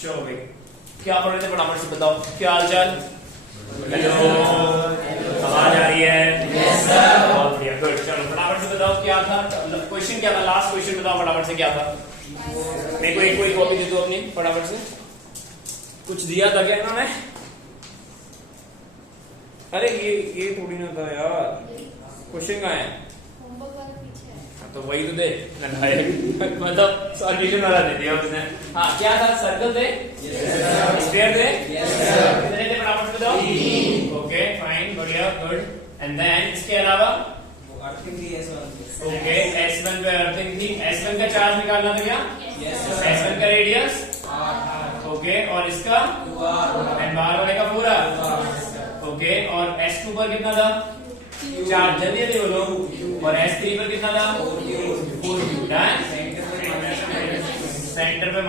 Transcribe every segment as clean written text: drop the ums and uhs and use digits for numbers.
चलो भाई क्या पढ़ रहे थे फटाफट से बताओ, क्या हाल चाल? हेलो, आवाज आ रही है? Yes sir. बहुत बढ़िया, गुड। चलो फटाफट से बताओ क्या था क्वेश्चन, क्या था लास्ट क्वेश्चन, बताओ फटाफट से क्या था। मेरे को एक कोई कॉपी दे दो अपनी फटाफट से। कुछ दिया था क्या इन्होंने? अरे ये थोड़ी ना था यार, क्वेश्चन कहाँ है? तो वही तो दे मतलब सॉल्यूशन वाला दे दिया उसने। हाँ क्या था? सर्कल थे, स्फीयर थे, कितने थे फटाफट से बताओ। ओके फाइन, बढ़िया, गुड। एंड देन इसके अलावा ओके S1 पे अर्थिंग थी। S1 का चार्ज निकालना था क्या? S1 का रेडियस ओके, और इसका एंड बाहर वाले का पूरा ओके, और S2 पर कितना था? चार्ज, जल्दी जल्दी बोलो। और S3 पर कितना था? 4Q। सेंटर पे -Q।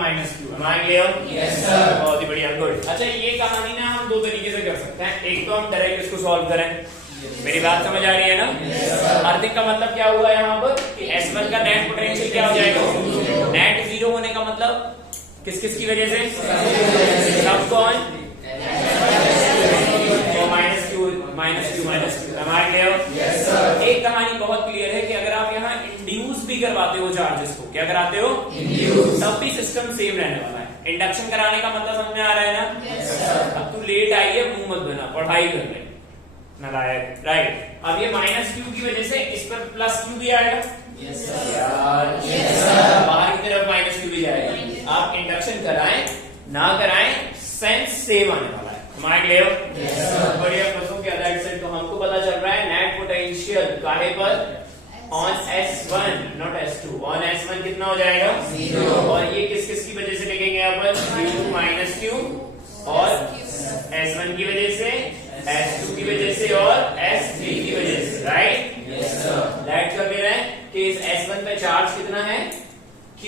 हमारे क्लियर? Yes sir. बहुत ही बढ़िया, गुड। अच्छा ये कहानी ना हम दो तरीके से कर सकते हैं। एक तो हम डायरेक्ट इसको सॉल्व करें, मेरी बात समझ आ रही है ना? अर्थिंग का मतलब क्या हुआ यहाँ पर कि S1 का नेट पोटेंशियल क्या हो जाएगा? नेट जीरो होने का मतलब किस किस की वजह से? सब कौन? Minus Q. हमारे क्लियर? एक कहानी बहुत क्लियर है कि अगर आप यहाँ इंड्यूस भी करवाते हो चार्जेस को, क्या कराते हो? इंड्यूस, तब भी सिस्टम सेम रहने वाला है। इंडक्शन कराने का मतलब समझ में आ रहा है ना? अब तू लेट आई है, मुंह मत बना, पढ़ाई कर ले नालायक, राइट। अब ये -Q की वजह से इस पर +Q भी आएगा। Yes sir. बाहर की तरफ -Q भी जाएगा। आप इंडक्शन कराएं ना कराएं, सेंस सेम आने वाला है। हमारे क्लियर? बढ़िया। बच्चों के अदर से तो हमको पता चल रहा है नेट पोटेंशियल काहे पर? On S1 not S2। On S1 कितना हो जाएगा? 0। और ये किस किस की वजह से लिखेंगे यहाँ पर? Q -Q, और S1 की वजह से, S2 की वजह से और S3 की वजह से, राइट? Yes sir. दैट कर दे रहे हैं कि इस S1 पे चार्ज कितना है? Q।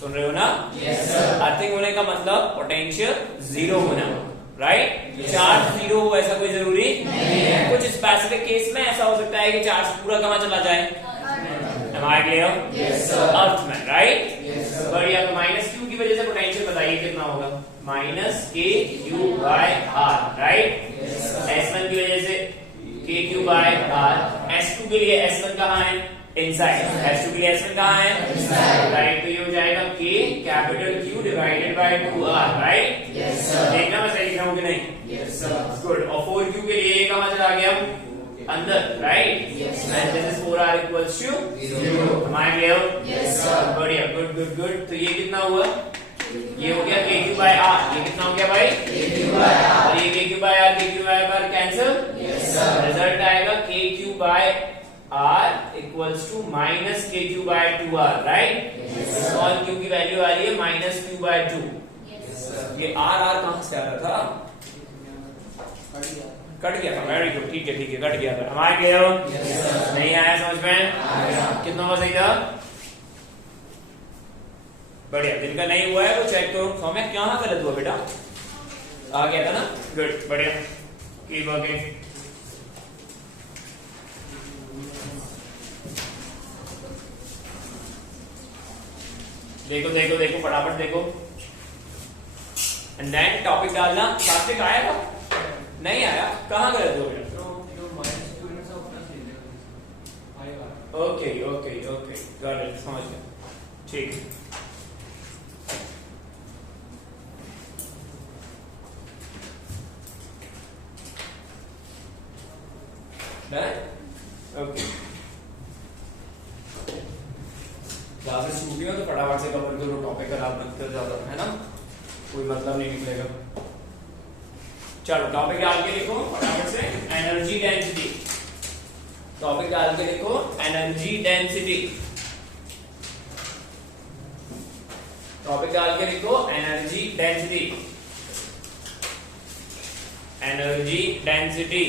सुन रहे हो ना? Yes sir. अर्थिंग होने का मतलब पोटेंशियल 0 होना, राइट? चार्ज 0 हो ऐसा कोई जरूरी नहीं है। कुछ स्पेसिफिक केस में ऐसा हो सकता है कि चार्ज पूरा कहाँ चला जाए? हमारे क्लियर? Yes sir. अर्थ में, राइट? Yes sir. बढ़िया। तो -Q की वजह से पोटेंशियल बताइए कितना होगा? -KQ/R, right? S1 की वजह से KQ/R। S2 के लिए S1 कहाँ है? इनसाइड। S2 के लिए S1 कहाँ है? Inside, right? तो ये हो जाएगा K capital Q divided by 2R, right? Yes sir. देखना मैं सही लिख रहा हूँ कि नहीं? Yes sir. गुड। और 4Q के लिए कहाँ चला गया? अंदर, right? Yes sir. And this is 4R equals to 0। हमारे क्लियर? Yes sir. बढ़िया, गुड गुड गुड। तो ये कितना हुआ? ये हो गया KQ/R। ये कितना हो गया भाई? KQ/R। और ये KQ/R cancel? Yes sir. Result आएगा KQ/R equals to -KQ/2R, right? Small q की वैल्यू आ रही है -Q/2। ये R कहां से आ रहा था? कट गया था। वेरी गुड, ठीक है ठीक है, कट गया था। हमारे क्लियर? नहीं आया समझ में? कितना सही था? बढ़िया। जिनका नहीं हुआ है वो चेक करो। सौम्य कहाँ गलत हुआ बेटा? आ गया था ना? गुड, बढ़िया, कीप वर्किंग। देखो देखो देखो, फटाफट देखो। एंड देन टॉपिक डालना। टॉपिक आया था? नहीं आया? कहाँ गलत हो गया? Okay okay okay, got it, समझ गया, ठीक। ओके, क्लासेस छूटी हो तो फटाफट से कवर करो, टॉपिक खराब मत कर ज्यादा, है ना? कोई मतलब नहीं निकलेगा। चलो टॉपिक डाल के लिखो फटाफट से, एनर्जी डेंसिटी। टॉपिक डाल के लिखो एनर्जी डेंसिटी। टॉपिक डाल के लिखो energy density. Energy density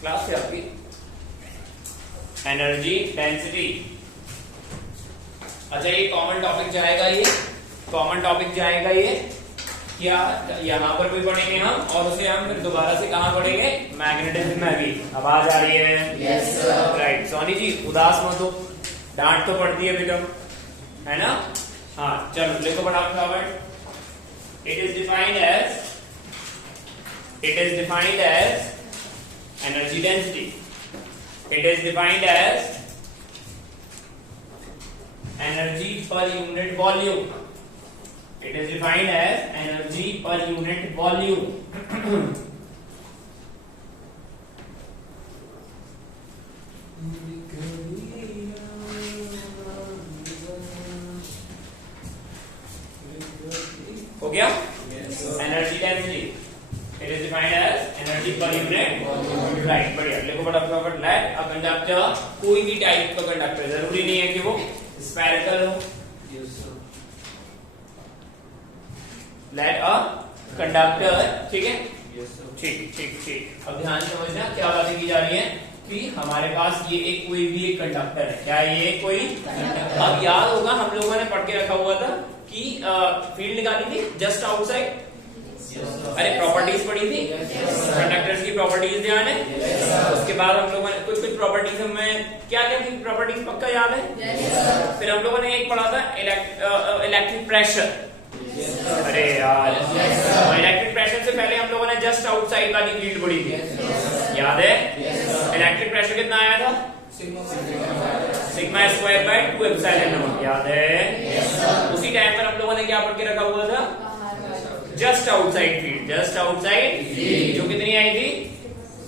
class है आपकी। Energy density. अच्छा ये कॉमन टॉपिक जाएगा, ये कॉमन टॉपिक जाएगा। ये क्या यहाँ पर भी पढ़ेंगे हम, और उसे हम फिर दोबारा से कहाँ पढ़ेंगे? मैग्नेटिज्म में भी। आवाज आ रही है? Yes sir. Right. Soni ji उदास मत हो, डांट तो पड़ती है बेटा, है ना? हाँ चलो लिखो फटाफट। It is defined as energy density. It is defined as energy per unit volume. It is defined as energy per unit volume. हो गया? Energy density it is defined as energy per unit. Right, बढ़िया। लिखो फटाफट। Let a conductor, कोई भी type का conductor, जरूरी नहीं है कि वो स्फेरिकल हो। लेट अ कंडक्टर, ठीक है, ठीक। अब ध्यान समझना क्या बातें की जा रही है कि हमारे पास ये एक कोई भी एक कंडक्टर है। क्या ये कोई? अब याद होगा हम लोगों ने पढ़ के रखा हुआ था कि फील्ड निकाली थी जस्ट आउटसाइड। अरे प्रॉपर्टीज पढ़ी थी, कंडक्टर्स की प्रॉपर्टीज ध्यान है। उसके बाद हम लोगों ने कुछ प्रॉपर्टीज में क्या थी प्रॉपर्टीज, पक्का याद है? फिर हम लोगों ने एक पढ़ा था इलेक्ट्रिक प्रेशर। अरे यार, इलेक्ट्रिक प्रेशर से पहले हम लोगों ने जस्ट आउटसाइड वाली फील्ड पढ़ी थी, याद है? इलेक्ट्रिक प्रेशर कितना आया था? Sigma square bye 2 epsilon not, याद है? उसी टाइम पर हम लोगों ने क्या पढ़ के रखा हुआ था? Just outside field, just outside जो कितनी आई थी?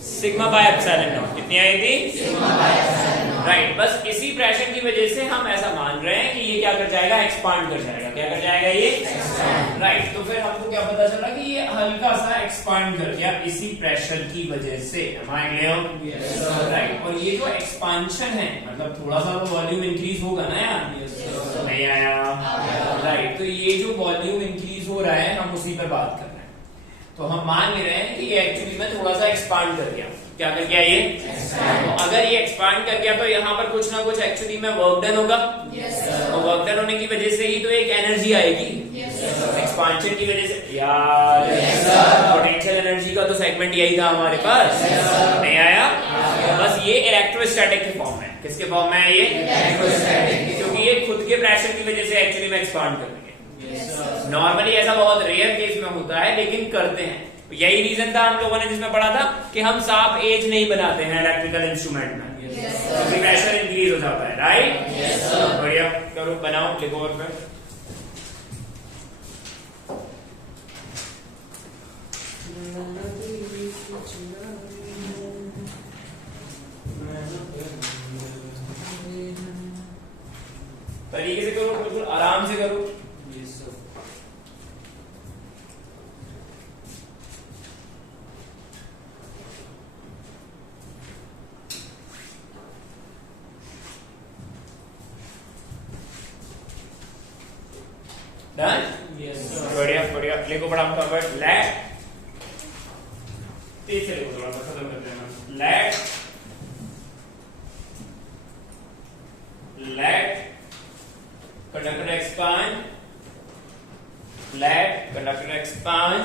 Sigma by epsilon not. कितनी आई थी? राइट, बस इसी प्रेशर की वजह से हम ऐसा मान रहे हैं कि ये क्या कर जाएगा? एक्सपांड कर जाएगा। क्या कर जाएगा ये? राइट, तो फिर हमको क्या पता चला कि ये हल्का सा एक्सपांड कर गया इसी प्रेशर की वजह से। राइट, और ये जो एक्सपांशन है मतलब थोड़ा सा तो वॉल्यूम इंक्रीज होगा ना यार? नहीं आया? राइट, तो ये जो वॉल्यूम इंक्रीज हो रहा है हम उसी पर बात कर रहे हैं। तो हम मान ले रहे हैं कि ये एक्चुअली में थोड़ा सा एक्सपांड कर गया। क्या कर गया ये? तो अगर ये एक्सपांड कर गया तो यहाँ पर कुछ ना कुछ एक्चुअली में वर्क डन होगा। तो वर्क डन होने की वजह से ही तो एक एनर्जी आएगी एक्सपांशन की वजह से। यार पोटेंशियल एनर्जी का तो सेगमेंट यही था हमारे पास, नहीं आया? बस ये इलेक्ट्रोस्टैटिक के फॉर्म में। किसके फॉर्म में है ये? क्योंकि ये खुद के प्रेशर की वजह से एक्चुअली में एक्सपांड कर रही है। नॉर्मली ऐसा बहुत रेयर केस में होता है, लेकिन करते हैं। यही रीजन था हम लोगों ने जिसमें पढ़ा था कि हम साफ एज नहीं बनाते हैं इलेक्ट्रिकल इंस्ट्रूमेंट में, क्योंकि प्रेशर इंक्रीज हो जाता है। राइट, बढ़िया, करो, बनाओ, लिखो। और फिर तरीके से करो, बिल्कुल आराम से करो। डन? बढ़िया, लिखो बड़ा फटाफट। लेट, तेज से लिखो, थोड़ा सा खत्म करते हैं। Let conductor expand, let conductor expand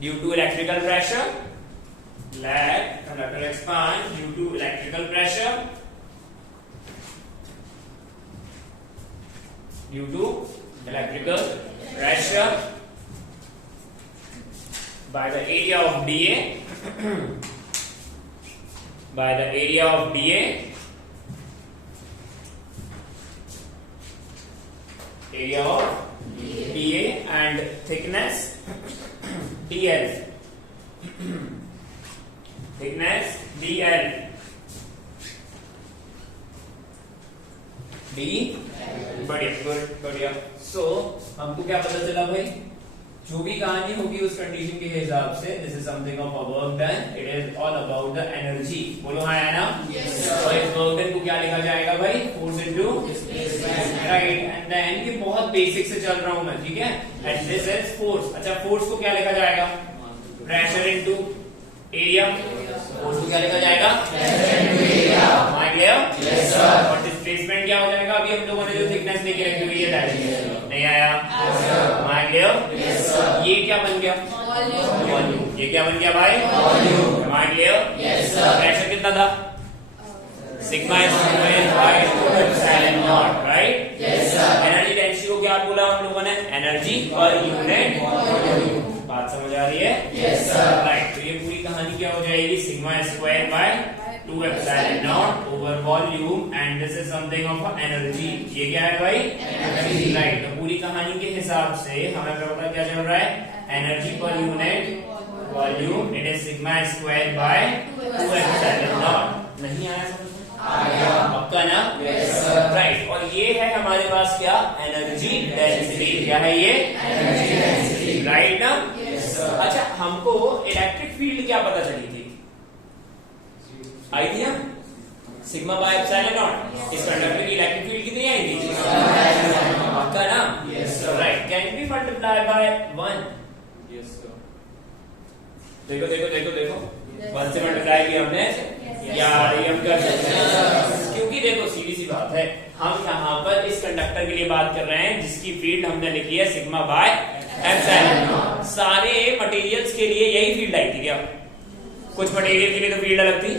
due to electrical pressure. Let conductor expand due to electrical pressure. Due to electrical pressure by the area of dA. By the area of dA. Area of dA and thickness dl. Thickness dl. D, बढ़िया। सो हमको क्या पता चला भाई? जो भी कहानी होगी उस कंडीशन के हिसाब से this is something of a work done. It is all about the energy. बोलो हाँ है ना? और इस वर्क डन को क्या लिखा जाएगा भाई? Force into right. And then ये बहुत बेसिक से चल रहा हूं मैं, ठीक है? And this is force. अच्छा, फोर्स को क्या लिखा जाएगा? Pressure into area. फोर्स को क्या लिखा जाएगा? मान लिया? और डिस्प्लेसमेंट क्या हो जाएगा? अभी हम लोगों ने जो थिकनेस लेके रखी हुई है डायरेक्ट, नहीं आया? मान लिया? ये क्या बन गया? वॉल्यूम। ये क्या बन गया भाई? वॉल्यूम। मान लिया? प्रेशर कितना था? Sigma square bye 2 epsilon not, right? Energy बोला हम लोगों ने? Energy per unit volume. बात समझ आ रही है? Yes sir. राइट, तो ये पूरी कहानी क्या हो जाएगी? Sigma square bye 2 epsilon not over volume and this is something of energy. ये क्या है भाई? एनर्जी। राइट, तो पूरी कहानी के हिसाब से हमें पता क्या चल रहा है? Energy per unit volume it is sigma square bye 2 epsilon not. नहीं आया समझ में? पक्का ना? Yes sir. राइट, और ये है हमारे पास क्या? Energy density. क्या है ये? Energy density. राइट ना? Yes sir. अच्छा, हमको इलेक्ट्रिक फील्ड क्या पता चली थी? Idea? Sigma by epsilon not. इस कंडक्टर की इलेक्ट्रिक फील्ड कितनी आई थी? पक्का ना? Yes sir. Right, can be multiply by 1। Yes sir. देखो देखो देखो देखो, 1 से मल्टीप्लाई किया हमने। यार ये हम कर सकते हैं, क्योंकि देखो सीधी सी बात है, हम यहाँ पर इस कंडक्टर के लिए बात कर रहे हैं जिसकी फील्ड हमने लिखी है सिग्मा बाय एप्सिलॉन नॉट। सारे मटेरियल्स के लिए यही फील्ड आई थी क्या? कुछ मटेरियल के लिए तो फील्ड अलग थी।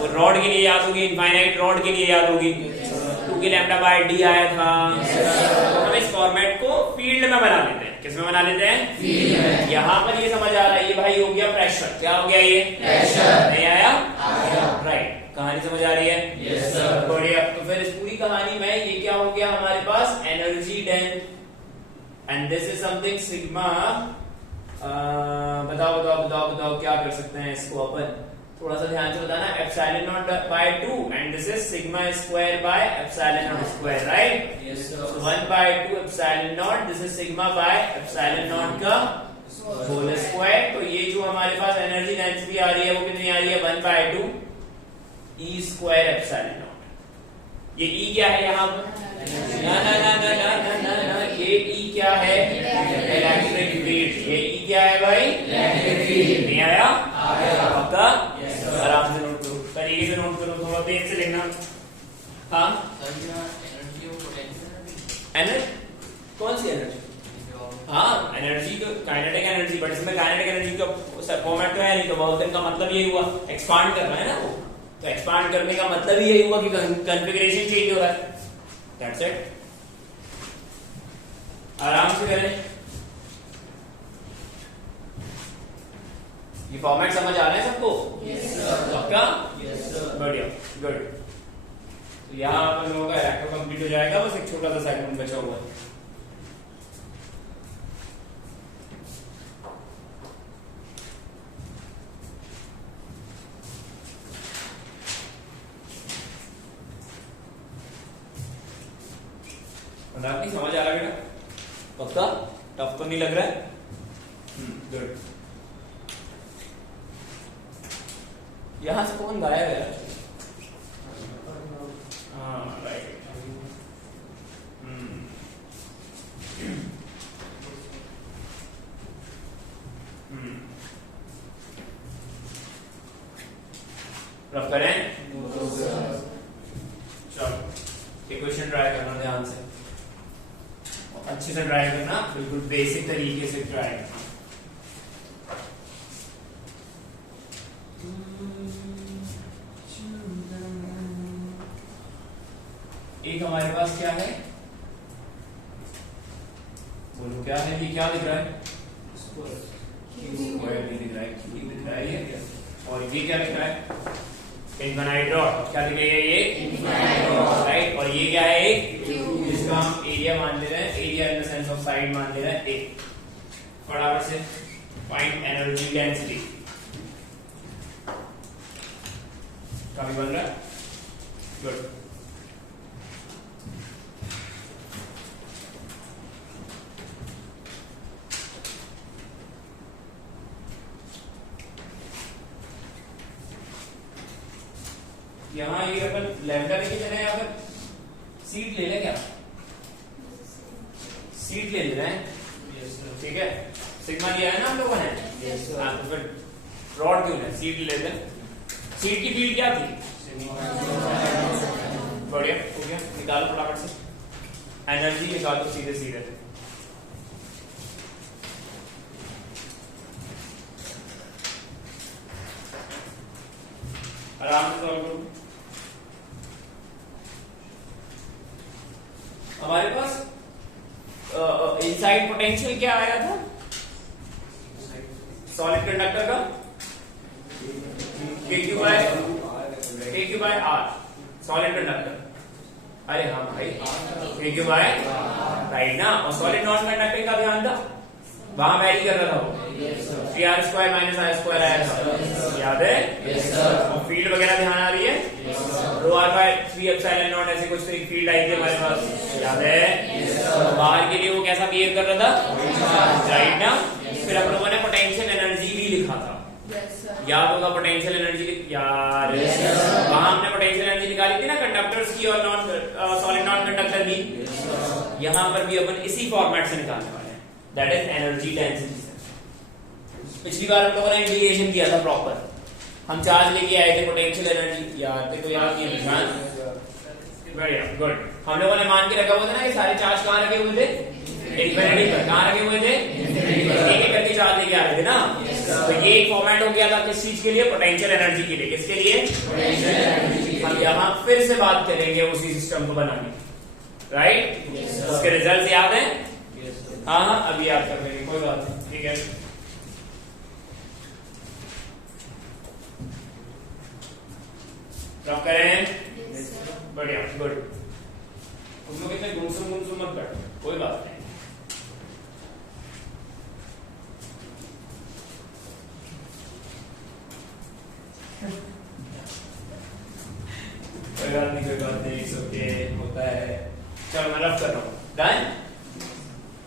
वो रॉड के लिए याद होगी, इनफाइनाइट रॉड के लिए याद होगी, 2 के लैम्डा बाय डी आया था। तो हम इस फॉर्मेट को फील्ड में बना लेते हैं। किस में बना लेते हैं? फील्ड में। यहाँ पर ये समझ आ रहा है, ये भाई हो गया प्रेशर। क्या हो गया ये? प्रेशर। नहीं आया? आया। राइट, कहानी समझ आ रही है? Yes sir. बढ़िया। तो फिर इस पूरी कहानी में ये क्या हो गया हमारे पास? Energy dense and this is something sigma. बताओ बताओ बताओ बताओ क्या कर सकते हैं इसको अपन? थोड़ा सा ध्यान से बताना। Epsilon naught by 2 and this is sigma square by epsilon naught square. Right, yes so sir. 1 by 2 epsilon naught, this is sigma by epsilon naught का होल स्क्वायर। तो ये जो हमारे पास एनर्जी डेंसिटी आ रही है वो कितनी आ रही है? 1 by 2 E square epsilon not. ये ई क्या है यहाँ पर? ना ना ना ना ना ना ना ना, ये ई क्या है? Electric field. ये ई क्या है भाई? Electric field. नहीं आया? आया। पक्का? Yes sir. आराम से नोट करो, तरीके से नोट करो, थोड़ा तेज से लिखना। हाँ, एनर्जी कौन सी एनर्जी? हाँ, एनर्जी तो काइनेटिक एनर्जी, बट इसमें काइनेटिक एनर्जी का फॉर्मेट तो है नहीं, तो बहुत दिन का मतलब यही हुआ एक्सपांड करना है ना वो। तो एक्सपांड करने का मतलब ही यही हुआ कि कॉन्फ़िगरेशन चेंज हो रहा है। That's it. आराम से करें। ये फॉर्मेट समझ आ रहा है सबको? Yes sir. पक्का? Yes sir. बढ़िया, गुड। तो यहाँ अपन लोगों का रिएक्टर कंप्लीट हो जाएगा, बस एक छोटा सा सेगमेंट बचा हुआ है। नहीं समझ आ रहा बेटा? पक्का? टफ तो नहीं लग रहा है? गुड। यहां से कौन गायब है? हाँ, राइट। रफ करें? चलो, ये क्वेश्चन ट्राई करना ध्यान से, अच्छे से ट्राई करना, बिल्कुल बेसिक तरीके से ट्राई करना। एक हमारे पास क्या है? बोलो क्या है? ये क्या दिख रहा है? स्क्वायर भी दिख रहा है, क्यूब दिख रहा है ये, और ये क्या दिख रहा है? Infinite rod. क्या दिखेगा ये? Infinite rod. राइट, और ये क्या है? एक क्यूब, जिसका हम एरिया मान ले रहे हैं, area in the sense of side मान ले रहे हैं ए। फटाफट से फाइंड एनर्जी डेंसिटी। काफी बन रहा है? गुड। यहाँ ये अपन लैम्डा लेके चले या फिर सीट ले लें? क्या सीट ले रहे हैं? ठीक है, सिग्मा लिया है ना हम लोगों ने। हाँ, तो फिर रॉड क्यों है? सीट ले लेते हैं। सीट की फील्ड क्या थी? बढ़िया, हो गया। निकालो फटाफट से एनर्जी, निकालो सीधे सीधे। आराम से सॉल्व करो। हमारे पास इस साइड पोटेंशियल क्या आया था सॉलिड कंडक्टर का KQ by R solid conductor. अरे हाँ भाई KQ बाय राइट ना। और सॉलिड नॉन कंडक्टिंग का ध्यान था वहां वैरी कर रहा था वो PR square minus R square आया था, याद है? और फील्ड वगैरह ध्यान आ रही है? रो R बाय 3 एप्सिलॉन नॉट ऐसे कुछ तो एक फील्ड आई थी हमारे पास, याद है? बाहर के लिए वो कैसा बिहेव कर रहा था, राइट ना। फिर हम लोगों ने पोटेंशियल एनर्जी भी लिखा था, याद होगा? पोटेंशियल एनर्जी यार वहां हमने पोटेंशियल एनर्जी निकाली थी ना कंडक्टर्स की और नॉन सॉलिड नॉन कंडक्टर की। यहां पर भी अपन इसी फॉर्मेट से निकालने वाले हैं, दैट इज एनर्जी डेंसिटी। पिछली बार हम लोगों ने इंटीग्रेशन किया था प्रॉपर, हम चार्ज लेके आए थे पोटेंशियल एनर्जी, याद थे? तो याद नहीं है? बढ़िया, गुड। हम लोगों ने मान के रखा हुआ था ना कि सारे चार्ज कहाँ रखे हुए थे, इन्फिनिटी पर। कहाँ रखे हुए थे, एक एक करके चार्ज लेके आ रहे थे ना। तो ये एक फॉर्मेट हो गया था किस चीज के लिए, पोटेंशियल एनर्जी के लिए। किसके लिए? हम यहाँ फिर से बात करेंगे उसी सिस्टम को बनाने की, राइट? उसके रिजल्ट याद है? हाँ हाँ अभी याद कर लेंगे, कोई बात नहीं, ठीक है। ड्रॉप करें, बढ़िया, गुड। तुम लोग इतने गुमसुम मत बैठो, कोई बात नहीं। कोई बात नहीं, इट्स ओके, होता है। चलो मैं रफ कर रहा हूँ, डन?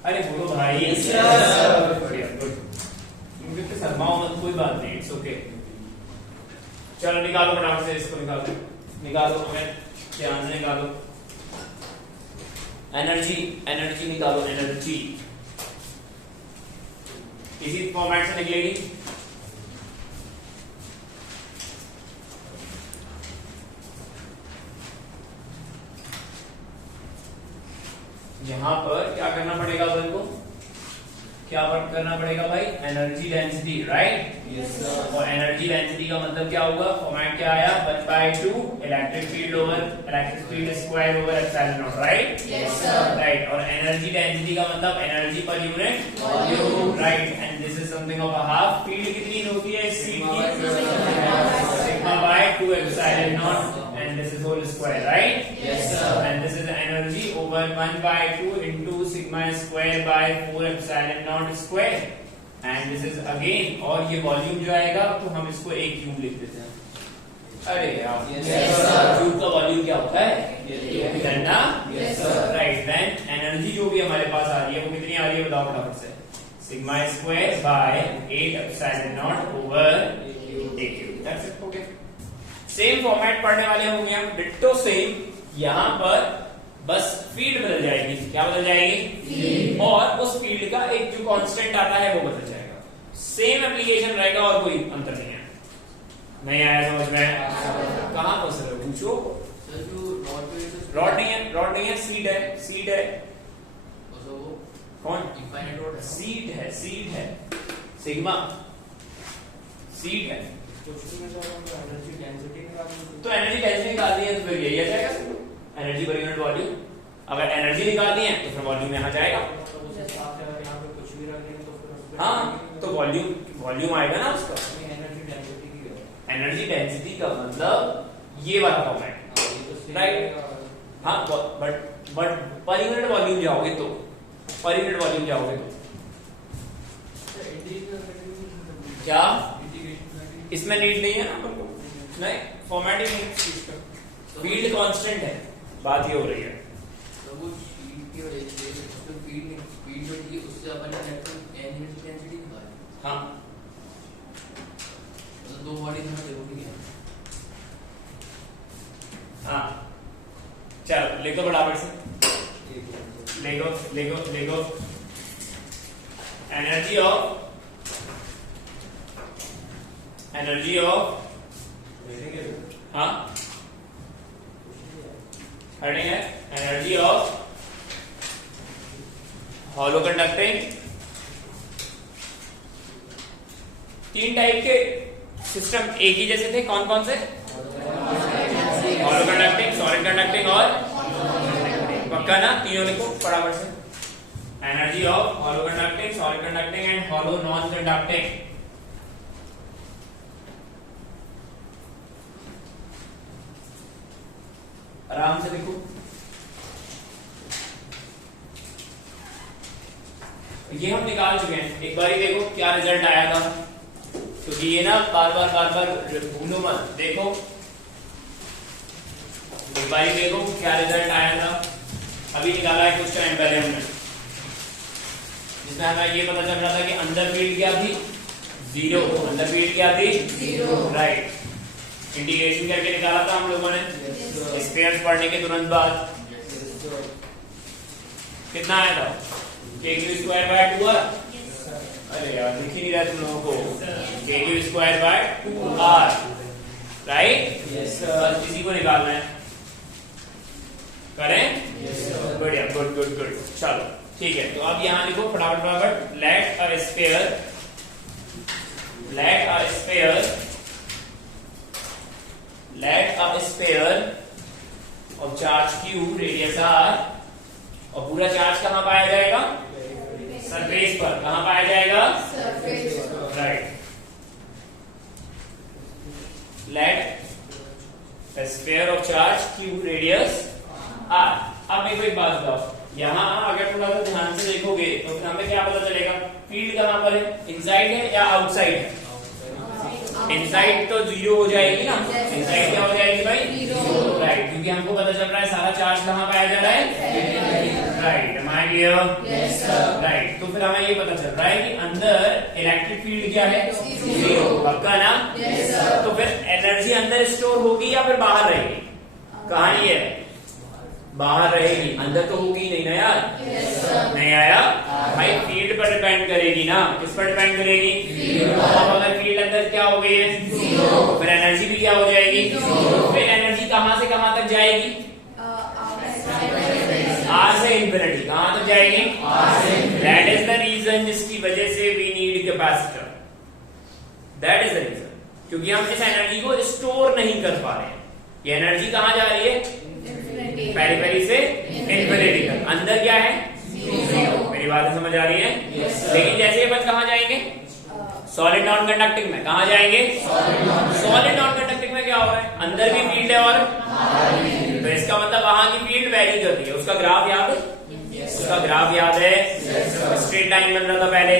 अरे बोलो भाई, बढ़िया, गुड। मुझे शर्माओ मत, कोई बात नहीं, इट्स ओके। चलो निकालो फटाफट से इसको, निकालो हमें ध्यान से निकालो। एनर्जी निकालो, एनर्जी इसी फॉर्मेट से निकलेगी। यहां पर क्या करना पड़ेगा अपन को, क्या वर्क करना पड़ेगा भाई, एनर्जी डेंसिटी, राइट? और एनर्जी डेंसिटी का मतलब क्या होगा, फॉर्मेट क्या आया, 1/2 electric field over electric field square over epsilon not, right? Right. और एनर्जी डेंसिटी का मतलब energy per unit volume, right? And this is something of a half. Field कितनी होती है इस सीट की, sigma bye 2 epsilon not and this is whole square, right? Yes sir. And this is energy over 1/2 into sigma square by 4 epsilon naught square, and this is again, और ये volume जो आएगा तो हम इसको एक क्यूब लिख देते हैं। अरे यार, क्यूब का वॉल्यूम क्या होता है, डंडा, राइट? देन एनर्जी जो भी हमारे पास आ रही है वो कितनी आ रही है बताओ फटाफट से, sigma square bye 8 epsilon not over a cube. That's it, okay. Same format पढ़ने वाले होंगे हम, डिट्टो सेम। यहां पर बस फील्ड बदल जाएगी, क्या बदल जाएगी, और उस फील्ड का एक जो कांस्टेंट आता है वो बदल जाएगा। सेम एप्लीकेशन रहेगा और कोई अंतर नहीं है। नहीं आया समझ में? कहां फंस रहे हो पूछो। रॉड नहीं है, सीट है। कौन? सीट है, सिग्मा सीट है। तो एनर्जी डेंसिटी निकालनी है तो फिर यही आ जाएगा, एनर्जी पर यूनिट वॉल्यूम। अगर एनर्जी निकालनी है तो फिर वॉल्यूम यहाँ जाएगा। हाँ, तो वॉल्यूम आएगा ना उसका। एनर्जी डेंसिटी का मतलब ये वाला फॉर्मेट, राइट? हाँ, बट पर यूनिट वॉल्यूम जाओगे तो क्या इसमें नीड नहीं है ना अपन को, नहीं फॉर्मेटिंग फील्ड कांस्टेंट है, बात ये हो रही है। हाँ, दो बॉडी जरूरी है। हाँ, चलो लिखो बराबर से, लिखो एनर्जी ऑफ हाँ हेडिंग है energy of hollow conducting. 3 type के सिस्टम एक ही जैसे थे, कौन कौन से? हॉलो कंडक्टिंग, सॉलिड कंडक्टिंग और पक्का ना, तीनों लिखो बराबर से। Energy of hollow conducting, solid conducting and hollow non conducting. आराम से देखो, ये हम निकाल चुके हैं। एक बार ही देखो क्या रिजल्ट आया था, क्योंकि ये ना बार बार भूलो मत। देखो एक बार ही देखो क्या रिजल्ट आया था, अभी निकाला है कुछ टाइम पहले हमने, जिसमें हमें ये पता चल रहा था कि अंदर फील्ड क्या थी, 0। अंदर फील्ड क्या थी, 0। राइट, इंटीग्रेशन करके निकाला था हम लोगों ने स्क्वायर्स पढ़ने के तुरंत बाद। कितना आया था, k²/2r। अरे यार दिख ही नहीं रहा तुम लोगों को, k²/2r, राइट। बस इसी को निकालना है, करें? बढ़िया, गुड गुड गुड। चलो ठीक है, तो अब यहाँ लिखो फटाफट, let a sphere of charge q radius r, और पूरा चार्ज कहाँ पाया जाएगा, सरफेस पर। कहाँ पाया जाएगा, सरफेस पर, right. Let a sphere of charge q radius r। अब मेरे को एक बात बताओ, यहाँ अगर थोड़ा सा ध्यान से देखोगे तो फिर हमें क्या पता चलेगा, फील्ड कहाँ पर है, इनसाइड है या आउटसाइड है? इनसाइड तो 0 हो जाएगी ना, इनसाइड क्या हो जाएगी भाई, 0, राइट, क्योंकि हमको पता चल रहा है सारा चार्ज कहाँ पाया जा रहा है, right. Am I clear? Yes sir, right. तो फिर हमें ये पता चल रहा है कि अंदर इलेक्ट्रिक फील्ड क्या है, 0, पक्का ना? Yes sir. तो फिर एनर्जी अंदर स्टोर होगी या फिर बाहर रहेगी? कहानी है, बाहर रहेगी, अंदर तो होगी नहीं ना यार। नहीं आया भाई, फील्ड पर डिपेंड करेगी ना। किस पर डिपेंड करेगी, अब अगर फील्ड अंदर क्या हो गई है, 0, फिर एनर्जी भी क्या हो जाएगी, 0। फिर एनर्जी कहां से कहां तक जाएगी, r से इंफिनिटी। कहां तक जाएगी, दैट इज द रीजन जिसकी वजह से we need capacitor. That is the reason, क्योंकि हम इस एनर्जी को स्टोर नहीं कर पा रहे हैं। ये एनर्जी कहां जा रही है, पेरिफेरी से इन्फिनिटी तक। अंदर क्या है, 0। मेरी बातें समझ आ रही है? लेकिन जैसे अपन कहां जाएंगे, सॉलिड नॉन कंडक्टिंग में। कहां जाएंगे, सॉलिड नॉन कंडक्टिंग में क्या हो रहा है, अंदर भी फील्ड है और तो इसका मतलब वहां की फील्ड वेरी करती है। उसका ग्राफ याद है, उसका ग्राफ याद है, स्ट्रेट लाइन बन रहा था पहले,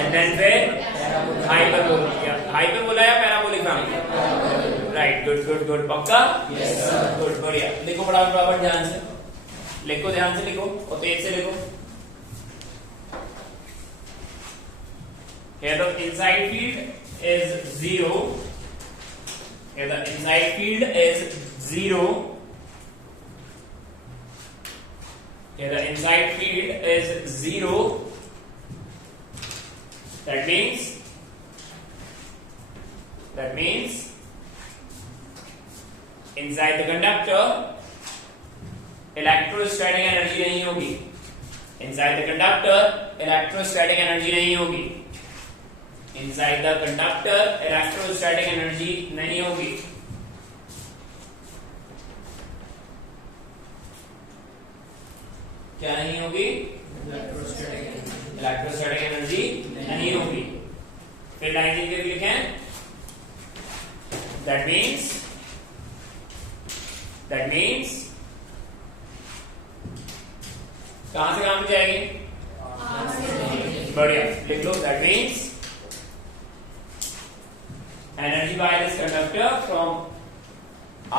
एंड देन फिर हाइपरबोला या parabolic family, right. Good good good, पक्का? यस सर, गुड, बढ़िया। लिखो फटाफट ध्यान से लिखो, ध्यान से लिखो और तेज से लिखो। Here the inside field is 0. Here the inside field is 0. Here the inside field is 0. That means inside the conductor electrostatic energy नहीं होगी। Inside the conductor electrostatic energy नहीं होगी। Inside the conductor electrostatic energy नहीं होगी। क्या नहीं होगी, electrostatic energy नहीं होगी। फिर लाइन लिख लिखें, that means कहां से कहां पे जाएगी, बढ़िया, लिख लो। that means energy by this conductor from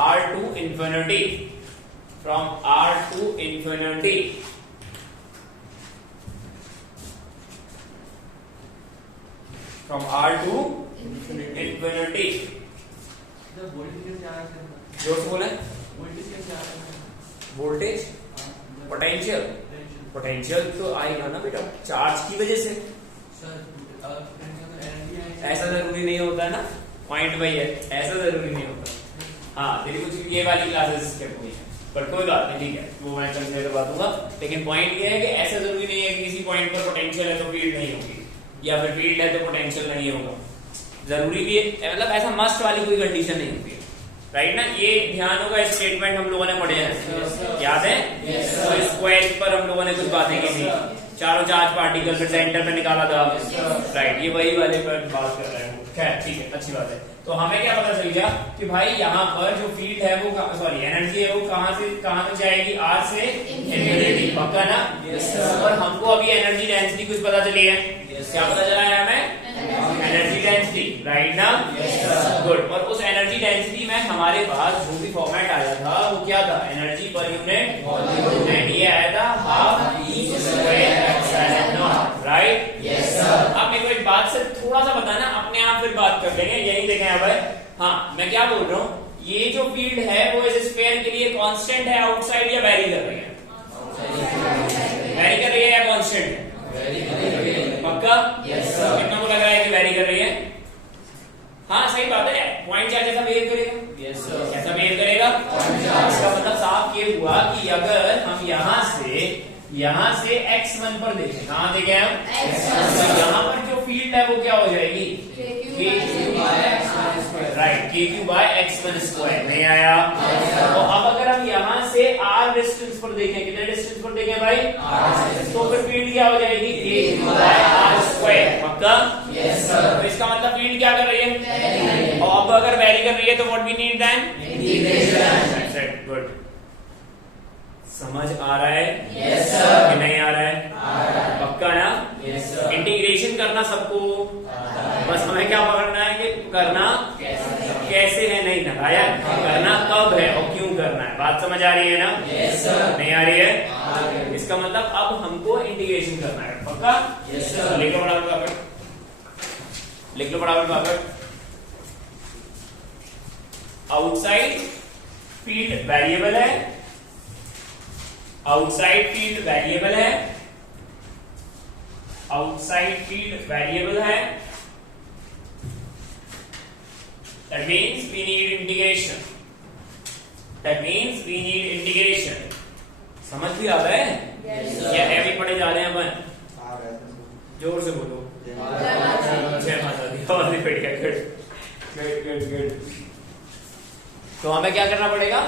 r to infinity, from r to infinity, from r to infinity। जोर से बोले, वोल्टेज, पोटेंशियल तो आएगा ना बेटा चार्ज की वजह से। ऐसा जरूरी नहीं होता है ना, पॉइंट वही है, ऐसा जरूरी नहीं होता। हाँ, तेरी कुछ ये वाली क्लासेस स्किप हुई है, पर कोई बात नहीं, ठीक है, वो मैं चलते करवा दूंगा। लेकिन पॉइंट ये है कि ऐसा जरूरी नहीं है कि किसी पॉइंट पर पोटेंशियल है तो फील्ड नहीं होगी, या फिर फील्ड है तो पोटेंशियल नहीं होगा। जरूरी भी है, मतलब ऐसा मस्ट वाली कोई कंडीशन नहीं होती है, राइट ना। ये ध्यान होगा, स्टेटमेंट हम लोगों ने पढ़े हैं, याद है? तो स्क्वायर पर हम लोगों ने कुछ बातें की थी। चारों चार्ज पार्टिकल फिर सेंटर पे निकाला था, राइट, ये वही वाले पर बात कर रहे हैं। खैर ठीक है, अच्छी बात है। तो हमें क्या पता चल गया कि भाई यहाँ पर जो फील्ड है वो सॉरी एनर्जी है वो कहाँ से कहाँ तक जाएगी, आर से इन्फिनिटी, पक्का ना? और हमको अभी एनर्जी डेंसिटी कुछ पता चली है, क्या पता चला है हमें? एनर्जी डेंसिटी, राइट ना? गुड। और उस एनर्जी डेंसिटी में हमारे पास जो भी फॉर्मेट आया था वो क्या था? एनर्जी पर यूनिट वॉल्यूम, ये आया था half E square epsilon not, right? Yes sir. अब मेरे को एक बात से थोड़ा सा बताना, अपने आप फिर बात कर लेंगे, यही देखें भाई। हाँ, मैं क्या बोल रहा हूँ, ये जो फील्ड है वो इस स्फीयर के लिए कांस्टेंट है आउटसाइड या वेरी कर रही है? वेरी कर रही है या कांस्टेंट है? पक्का? Yes sir. कितना को लग रहा है कि वेरी कर रही है? हाँ सही बात है, पॉइंट चार्ज ऐसा बिहेव करेगा। Yes sir. कैसा बिहेव करेगा? इसका मतलब साफ ये हुआ कि अगर हम यहाँ से x1 पर देखें, कहाँ देखें हम? तो यहाँ पर जो फील्ड है वो क्या हो जाएगी? Right, KQ by x1 square. नहीं आया? तो अब अगर हम यहाँ से r डिस्टेंस पर देखें, कितने डिस्टेंस पर देखें भाई? तो फिर फील्ड क्या हो जाएगी? KQ बाय r स्क्वायर, पक्का? Yes sir. तो इसका मतलब फील्ड क्या कर रही है? और अब अगर वेरी कर रही है तो what we need then? Integration. Good. समझ आ रहा है? Yes sir. कि नहीं आ रहा है? पक्का ना? Yes sir. इंटीग्रेशन करना सबको, बस हमें क्या पकड़ना है कि करना कैसे है, नहीं लगाया, करना कब है और क्यों करना है। बात समझ आ रही है ना? Yes sir. नहीं आ रही है? इसका मतलब अब हमको इंटीग्रेशन करना है, पक्का? Yes sir. लिख लो बराबर पकड़, लिख लो बराबर पकड़। आउटसाइड फील्ड वेरिएबल है, आउटसाइड फील्ड वेरिएबल है, आउटसाइड फील्ड वेरिएबल है। That means we need integration. That means we need integration. समझ भी आ रहा है? Yes, या अभी पढ़े जा रहे हैं अपन? जोर से बोलो। जय माता दी। और भी बढ़िया, गुड। तो हमें क्या करना पड़ेगा?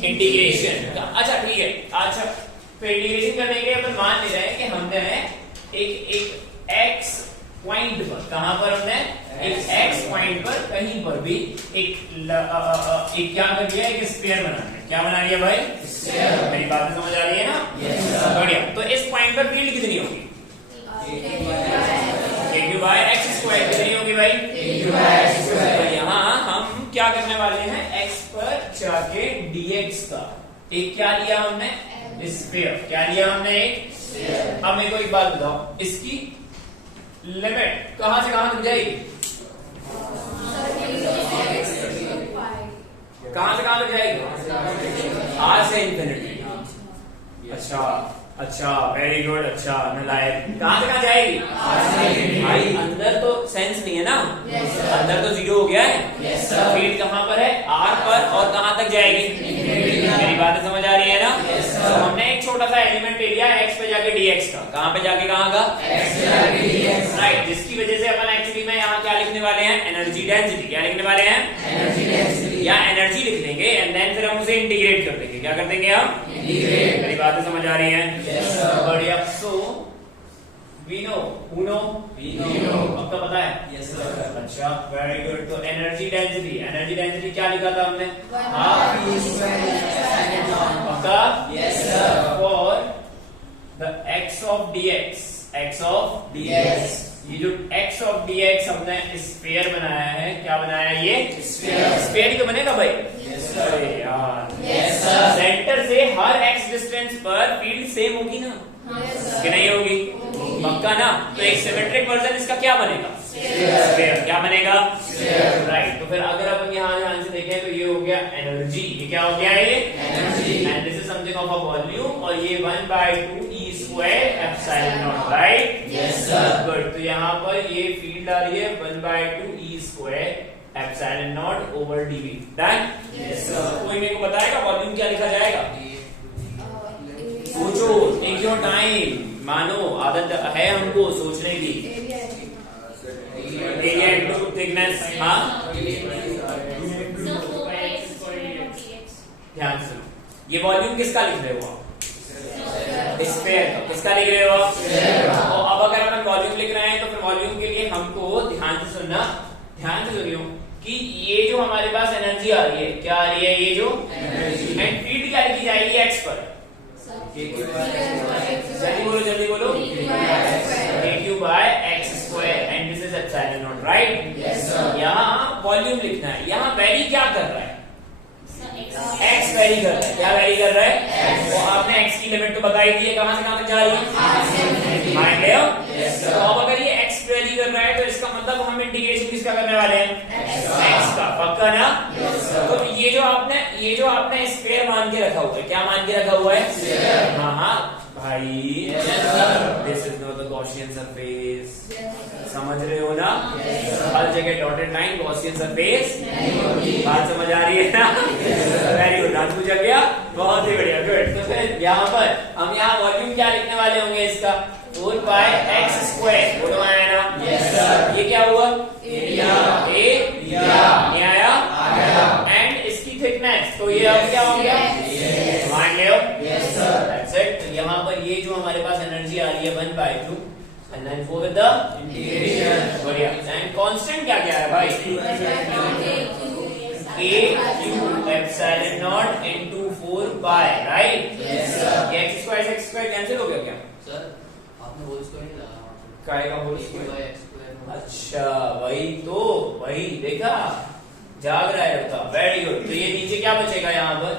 इंटीग्रेशन। अच्छा ठीक है, अच्छा तो इंटीग्रेशन करने के लिए अपन मान ले रहे हैं कि हमने एक x पॉइंट पर, कहां पर हमने एक x पॉइंट पर कहीं पर भी एक क्या कर लिया? एक स्फीयर बना लिया। क्या बना लिया भाई? स्फीयर। मेरी बात समझ आ रही है ना? यस। बढ़िया। तो इस पॉइंट पर फील्ड कितनी होगी? KQ by x square. कितनी होगी भाई? KQ by x square. तो यहाँ हम क्या करने वाले हैं? x पर जाके dx का एक क्या लिया हमने? स्फीयर। क्या लिया हमने? एक स्फीयर। अब मेरे को एक बात बताओ, इसकी लिमिट कहां से कहां तक जाएगी? कहां से कहां तक जाएगी? आर से इंफिनिटी। अच्छा, वेरी गुड। अच्छा नालायक, कहां से कहां जाएगी? भाई अंदर तो सेंस नहीं है ना? अंदर तो जीरो हो गया है। फील्ड कहां पर है? आर पर। और कहां तक जाएगी? मेरी बात समझ आ रही है ना? तो हमने एक छोटा सा एलिमेंट ले लिया x पे जाके dx का। कहां पे जाके? कहां का? x पे जाके dx। राइट, जिसकी वजह से अपन एक्चुअली में यहाँ क्या लिखने वाले हैं? Energy density. क्या लिखने वाले हैं? एनर्जी डेंसिटी, या एनर्जी लिख देंगे एंड देन फिर हम उसे इंटीग्रेट कर देंगे। क्या कर देंगे हम? इंटीग्रेट। मेरी बातें समझ आ रही हैं? Yes sir. बढ़िया। So we know, who know? We know। आपको पता है? Yes sir. अच्छा, वेरी गुड। तो एनर्जी डेंसिटी क्या लिखा था हमने? Half E square. पक्का? Yes sir. For the x of dx, ये जो x ऑफ dx हमने स्फीयर बनाया है, क्या बनाया है? ये स्फीयर ही तो बनेगा भाई। Yes sir. अरे यार, यस सर। सेंटर से हर x डिस्टेंस पर फील्ड सेम होगी ना? कि नहीं होगी? पक्का ना? तो एक सिमेट्रिक वर्जन इसका क्या बनेगा? स्फीयर। क्या बनेगा? राइट। तो फिर अगर अपन यहाँ से देखें तो ये हो गया एनर्जी। ये क्या हो गया? ये energy. And this is something of a volume, और ये 1/2 e square epsilon not, right? Yes sir. Good. तो यहाँ पर ये फील्ड आ रही है 1/2 e square epsilon not over dv। Done? Yes sir. कोई मेरे को बताएगा वॉल्यूम क्या लिखा जाएगा? सोचो, टेक योर टाइम। मानो आदत है हमको सोचने की। Area into thickness. हाँ, ध्यान सुनो, ये वॉल्यूम किसका लिख रहे हो आप? स्फीयर का। किसका लिख रहे हो आप? तो अब अगर अपन वॉल्यूम लिख रहे हैं तो फिर वॉल्यूम के लिए हमको ध्यान से सुनना, ध्यान से सुनियो कि ये जो हमारे पास एनर्जी आ रही है, क्या आ रही है? ये जो एंड फीड क्या लिखी जाएगी एक्स पर? जल्दी बोलो, जल्दी बोलो। KQ by x square and this is epsilon naught, right? यहाँ वॉल्यूम लिखना है। यहाँ वैरी क्या कर रहा है? x वैरी कर रहा है। क्या वैरी कर रहा है? तो आपने x की लिमिट तो बताई दी है, कहां से कहां तक जा रही है? मान लो। तो अब अगर ये x वैरी कर रहा है तो इसका मतलब हम इंटीग्रेशन किसका करने वाले हैं? x का। पक्का ना? तो ये जो आपने स्क्वायर मान के रखा हुआ है, क्या मान के रखा हुआ है? हाँ भाई, this is not the Gaussian surface. समझ रहे हो ना? हर जगह डॉटेड लाइन गॉसियन सरफेस। बात समझ आ रही है ना? वेरी गुड, आज पूछा गया, बहुत ही बढ़िया, गुड। तो फिर यहाँ पर हम यहाँ वॉल्यूम क्या लिखने वाले होंगे इसका? 4 by x square। बोलो आया ना? ये क्या हुआ? एरिया। ये आया एंड इसकी थिकनेस, तो ये अब क्या हो गया? मान लो। That's it। तो यहाँ पर ये जो हमारे पास एनर्जी आ रही है 1/2 and then 4 with the integration। बढ़िया। एंड कांस्टेंट क्या क्या है भाई? KQ epsilon naught into 4 pi, right? ये x square से x square कैंसिल हो गया क्या? सर आपने होल स्क्वायर नहीं लगा? काय का whole KQ by square? x square। अच्छा वही तो, वही देखा, जाग रहा है लगता। Very good. तो ये नीचे क्या बचेगा यहाँ पर?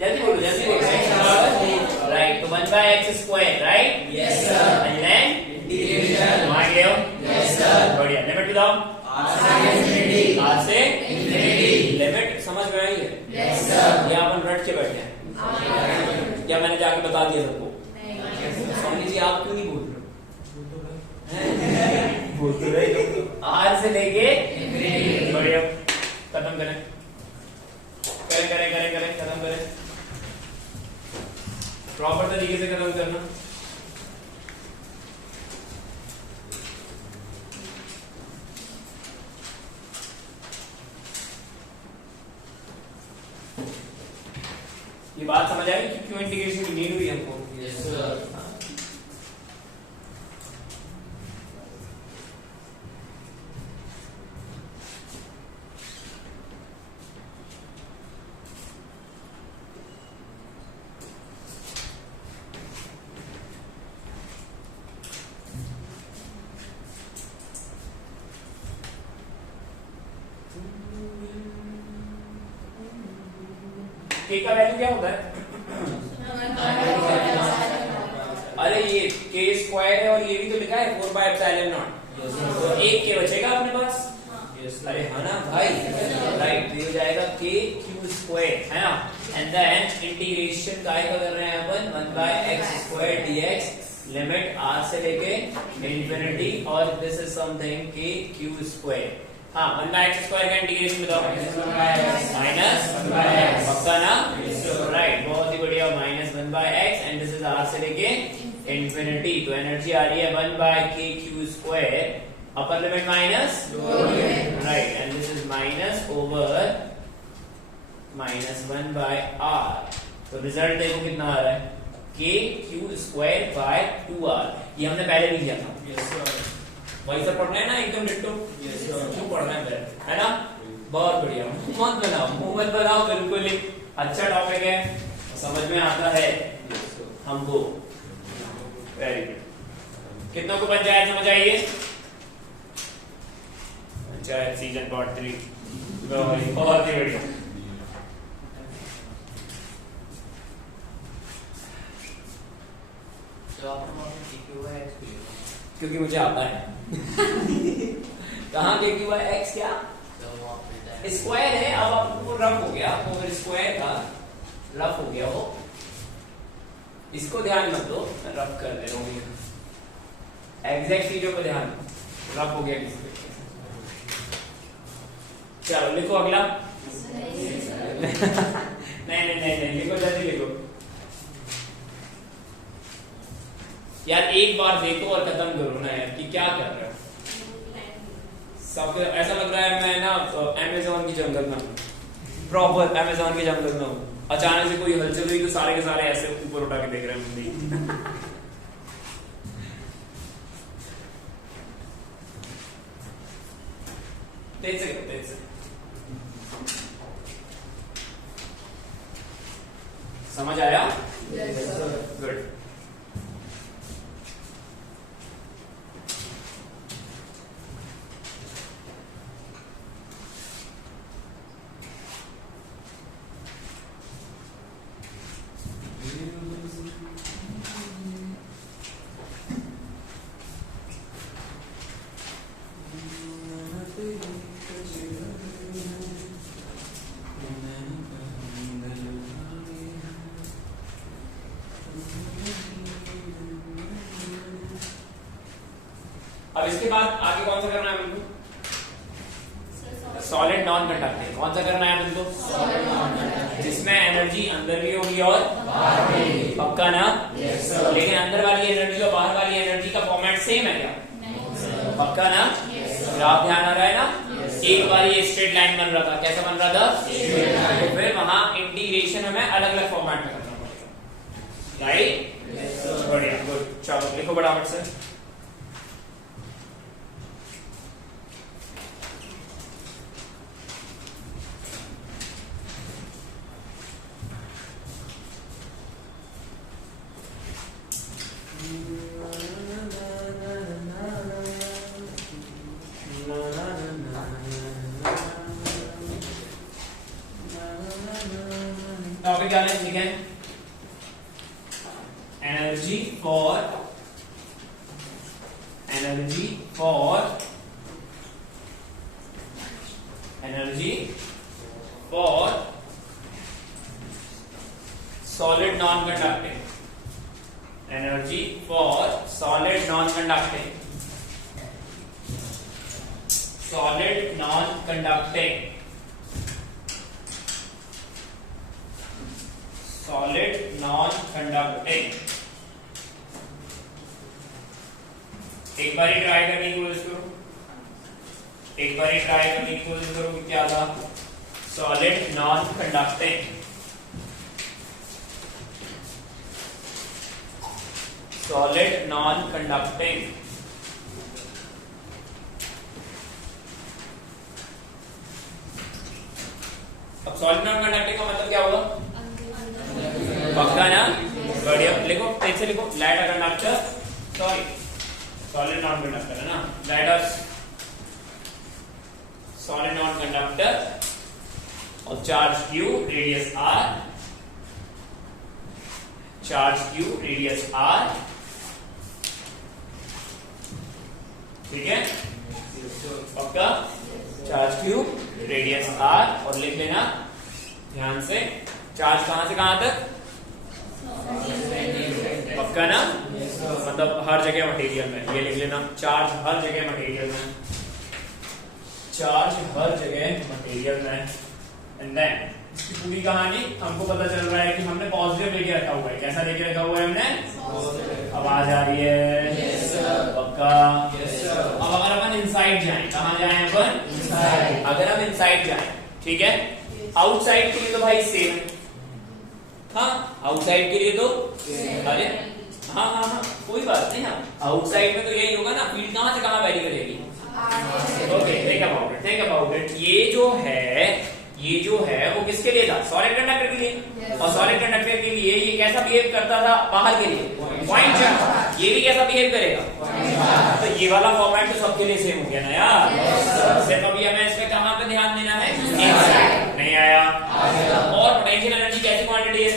जल्दी बोलो, जल्दी बोलो। राइट, तो 1 by x square, right? Yes sir. And then integration. मान लो। Yes sir. बढ़िया। लिमिट बताओ। r से इंफिनिटी। लिमिट समझ में आई है? Yes sir. ये अपन रट के बैठे हैं या मैंने जाके बता दिया सबको? सोनी जी आप क्यों नहीं बोल रहे? बोल तो रहे हो। R से लेके इंफिनिटी। बढ़िया। खत्म करें, खत्म करें। प्रॉपर तरीके से खत्म करना। ये बात समझ आई कि क्यों इंटीग्रेशन की नीड हुई हमको? Yes sir. k का वैल्यू क्या होता है? अरे ये k स्क्वायर है और ये भी तो लिखा है 4 by epsilon naught। तो एक k बचेगा अपने पास। अरे हाँ ना भाई, राइट। तो ये हो जाएगा KQ स्क्वायर, है ना? एंड देन इंटीग्रेशन काय का कर रहे हैं अपन? 1 by x square dx, limit r से लेके इंफिनिटी, और this is something KQ square. हाँ, 1 by x स्क्वायर का इंटीग्रेशन बताओ। Minus 1 by x। पक्का ना? राइट, बहुत ही बढ़िया। Minus 1 by x and this is r से लेके इंफिनिटी। तो एनर्जी आ रही है 1 by KQ square, upper limit minus, right, and this is minus over minus 1 by r। तो रिजल्ट देखो कितना आ रहा है? KQ square by 2r। ये हमने पहले भी किया था। वही सब पढ़ना है ना, एकदम डिट्टो। क्यों पढ़ना है ना? बहुत बढ़िया। मुंह मत बनाओ, बिल्कुल ही अच्छा टॉपिक है, समझ में आता है हमको। Very good. कितनों को पंचायत समझ आइए? Panchayat season part 3। बहुत ही बढ़िया। तो आपने KQ by x को लिखा क्योंकि मुझे आता है। कहाँ KQ by x क्या? तो वो आप स्क्वायर है। अब आपको रफ हो गया, तो फिर स्क्वायर का रफ हो गया वो। इसको ध्यान मत दो, मैं रफ कर दे रहा हूँ। एग्जैक्ट चीजों पर ध्यान, रफ हो गया किसी पे। चलो लिखो अगला। नहीं, लिखो, जल्दी लिखो यार। एक बार देखो और खत्म करो ना यार, कि क्या कर रहे हो। सब ऐसा लग रहा है मैं ना अमेज़न की जंगल में हूँ, प्रॉपर अमेज़न के जंगल में हूँ। अचानक से कोई हलचल हुई तो सारे के सारे ऐसे ऊपर उठा के देख रहे हैं मुंडी। तेज से समझ आया? गुड। अब इसके बाद आगे कौन सा करना है बिल्कुल? Solid non conducting. कौन सा करना है बिल्कुल? जिसमें एनर्जी अंदर भी होगी और बाहर भी। पक्का ना? लेकिन अंदर वाली एनर्जी और बाहर वाली एनर्जी का फॉर्मेट सेम है क्या? पक्का ना? ग्राफ ध्यान आ रहा है ना? एक बार ये स्ट्रेट लाइन बन रहा था, कैसा बन रहा था? तो फिर वहां इंटीग्रेशन हमें अलग अलग फॉर्मेट में करना पड़ेगा, राइट? बढ़िया, गुड। चलो लिखो फटाफट से। टॉपिक क्या है? ठीक है, energy for solid non conducting. Energy for solid non conducting. Solid non conducting. Solid non conducting. एक बार ट्राई करने की कोशिश करो। एक बार ट्राई करने की कोशिश करो कि क्या था? Solid non conducting. Solid non conducting. अब सॉलिड नॉन कंडक्टिंग का मतलब क्या होगा? पक्का ना? बढ़िया, लिखो तेज से लिखो। Light a conductor, sorry solid non conductor है ना? Light a solid non conductor और charge Q, radius R। Charge Q, radius R। ठीक है, पक्का? Charge Q, radius R। और लिख लेना ध्यान से, चार्ज कहां से कहां तक? पक्का ना? मतलब हर जगह मटेरियल में। ये लिख लेना, चार्ज हर जगह मटेरियल में। चार्ज हर जगह मटेरियल में। एंड देन इसकी पूरी कहानी हमको पता चल रहा है कि हमने पॉजिटिव लेके रखा हुआ है। कैसा लेके रखा हुआ है हमने? आवाज आ रही है? yes, पक्का? yes, अब अगर अपन इनसाइड जाएं, कहां जाएं अपन? इनसाइड। अगर हम इनसाइड जाएं, ठीक है, आउटसाइड के लिए तो भाई सेम है। हाँ, आउटसाइड के लिए तो अरे हाँ हाँ हाँ, कोई बात नहीं। हाँ, आउटसाइड में तो यही होगा ना, फील्ड कहां से कहां वेरी करेगी? Okay, think about it. ये जो है वो किसके लिए था? सॉलिड कंडक्टर के लिए। और सॉलिड कंडक्टर के लिए ये कैसा बिहेव करता था? बाहर के लिए पॉइंट चार्ज। ये भी कैसा बिहेव करेगा? तो ये वाला फॉर्मेट तो सबके लिए सेम हो गया ना यार? सिर्फ अभी हमें इसमें कहां पे ध्यान देना है? नहीं आया? और पोटेंशियल एनर्जी कैसी क्वांटिटी है?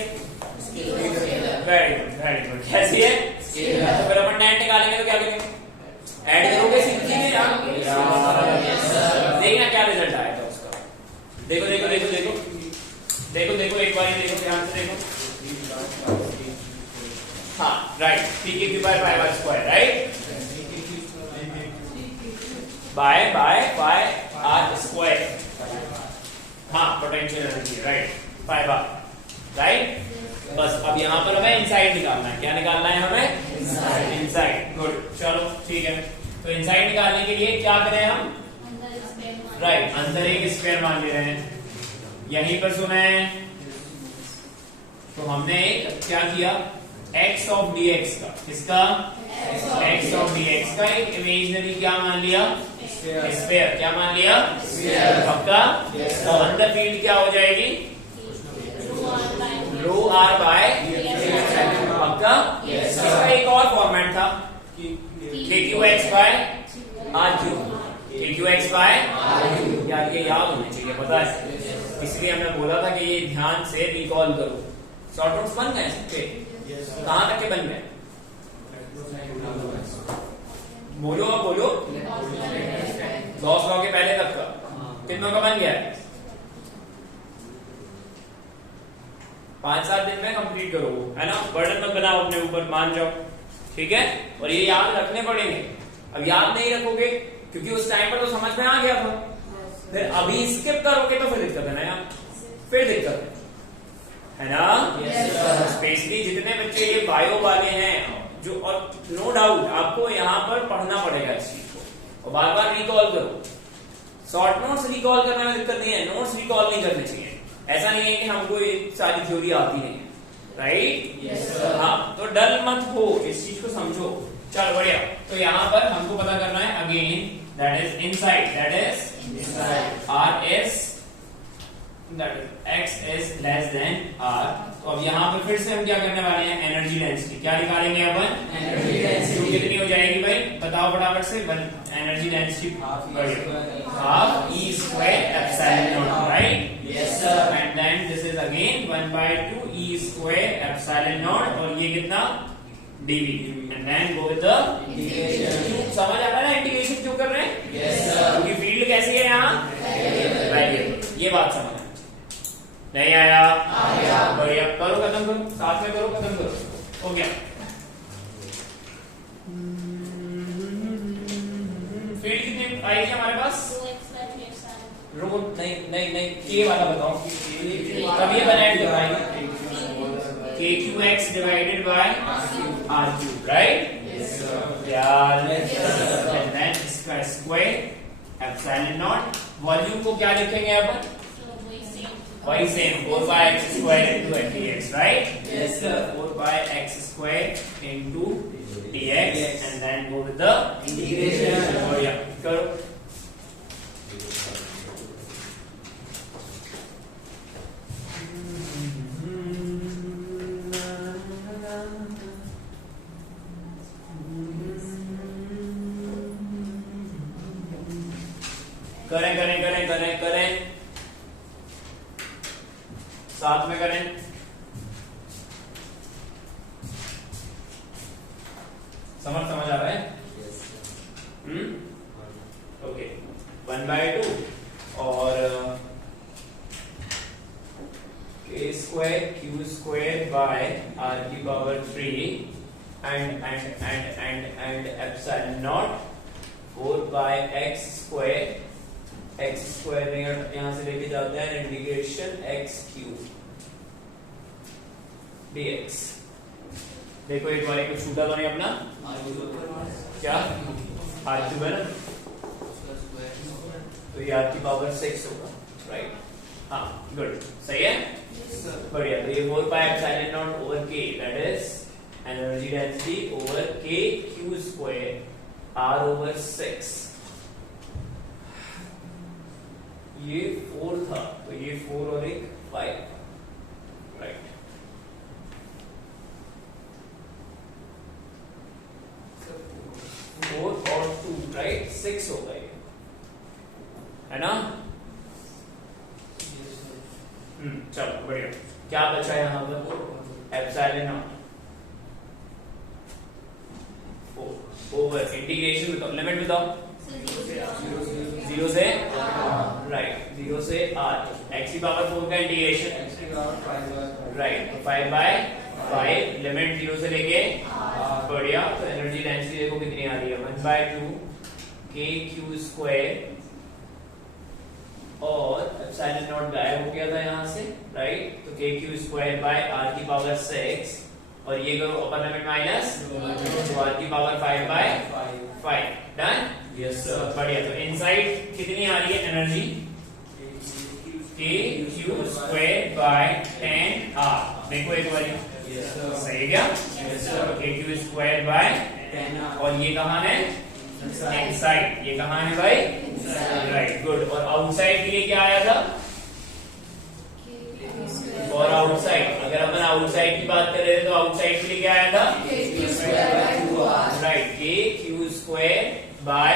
Very good. कैसी है? तो फिर अपन नेट निकालेंगे तो क्या करेंगे? ऐड करोगे सीधे यार? देखना क्या रिजल्ट आएगा उसका। देखो देखो देखो देखो देखो देखो, एक बार देखो, ध्यान से देखो। हाँ, राइट। pq की by pi square, right? By R square. हाँ, potential energy, right? Pi bar, right? बस अब यहाँ पर हमें इनसाइड निकालना है। क्या निकालना है हमें? इनसाइड। गुड, चलो ठीक है। तो इनसाइड निकालने के लिए क्या करें हम? राइट, अंदर एक स्क्वायर मान ले रहे हैं। यहीं पर सुने तो हमने क्या किया, x ऑफ dx का, किसका, x ऑफ dx का एक इमेजिनरी क्या मान लिया, स्फीयर, क्या मान लिया, पक्का। तो अंदर फील्ड क्या हो जाएगी, रो आर बाय, पक्का। इसका एक और फॉर्मेट था, KQX by RQ, KQX by, यार ये याद होने चाहिए, पता है, इसलिए हमने बोला था कि ये ध्यान से रिकॉल करो। शॉर्ट नोट्स बन गए सबके, कहां तक के बन गए, बोलो अब बोलो, गॉस लॉ के पहले तक का कितनों का बन गया है, 5-7 दिन में कंप्लीट करो, है ना, बर्डन मत बनाओ अपने ऊपर, मान जाओ, ठीक है। और ये याद रखने पड़ेंगे, अब याद नहीं रखोगे क्योंकि उस टाइम पर तो समझ में आ गया था, फिर अभी स्किप करोगे तो फिर दिक्कत है ना यार, फिर दिक्कत है ना। स्पेशली जितने बच्चे ये बायो वाले हैं जो, और नो डाउट आपको यहाँ पर पढ़ना पड़ेगा इस चीज को, और बार बार रिकॉल करो। शॉर्ट नोट्स रिकॉल करने में दिक्कत नहीं है, नोट्स रिकॉल नहीं करने चाहिए। ऐसा नहीं है कि हमको ये सारी थ्योरी आती नहीं है, राइट। हाँ, तो डर मत हो, इस चीज को समझो। चल बढ़िया, तो यहाँ पर हमको पता करना है again, that is inside, that is R is, that is x is less than R। तो अब यहाँ पर फिर से हम क्या करने वाले हैं, एनर्जी डेंसिटी क्या निकालेंगे अपन, एनर्जी डेंसिटी कितनी हो जाएगी भाई, बताओ फटाफट से, energy density half E square epsilon naught, right? Yes sir। And then this is again 1/2 E square epsilon naught, और ये कितना, dV, and then go with the integration। समझ आ रहा है ना इंटीग्रेशन क्यों कर रहे हैं, Yes sir। क्योंकि फील्ड कैसी है यहाँ, राइट, ये बात समझ नहीं आया, बढ़िया, करो खत्म करो, साथ में करो, खत्म करो, हो गया। फील्ड कितनी आएगी हमारे पास, रो नहीं नहीं नहीं, के वाला बताओ, तब ये बनाएंगे भाई, KQX divided by RQ, right? Yes sir। यार, and then इसका स्क्वायर एप्सिलॉन नॉट, वॉल्यूम को क्या लिखेंगे अपन, वही same 4/x square into dx, right? Yes sir। 4/x square into dx, and then go with the Integration। बढ़िया, करो। करें करें करें करें करें, साथ में करें, समझ आ रहा है, ओके, 1/2 और k square q square by r की power 3 and epsilon naught 4/x square, x square यहाँ से लेके जाते हैं, इंटीग्रेशन x क्यूब dx। देखो एक बार कुछ छूटा तो नहीं अपना, क्या r क्यूब है ना, तो ये r की पावर 6 होगा, राइट, हाँ गुड, सही है, बढ़िया। तो ये 4/epsilon naught over k, that is energy density over k q square r over 6, ये 4 था, तो ये 4 और एक 5, राइट। 4 और 2, राइट, 6 होगा ये, है ना। चलो बढ़िया, क्या बचा है यहाँ पर, एप्सिलॉन नॉट ओवर इंटीग्रेशन, बताओ लिमिट बताओ, 0 से, राइट, 0 से r, x की पावर 4 का इंटीग्रेशन, राइट, तो 5/5, लिमिट 0 से लेके, बढ़िया। तो एनर्जी डेंसिटी देखो कितनी आ रही है, 1/2 k q स्क्वायर, और एप्सिलॉन नॉट गायब हो गया था यहाँ से, राइट, तो k q square by r की पावर 6, और ये करो अपर लिमिट माइनस, तो r की पावर 5/5, डन, यस सर, बढ़िया। तो इनसाइड कितनी आ रही है energy, k q square by 10r, देखो एक बार Yes, sir. सही है क्या? Yes, sir. KQ square by 10R. और ये कहाँ है? इनसाइड। ये कहाँ है भाई? Right, good. और आउटसाइड के लिए क्या आया था? और आउटसाइड, अगर अपन आउटसाइड की बात कर रहे थे तो आउटसाइड के लिए क्या आया था? Right, KQ square by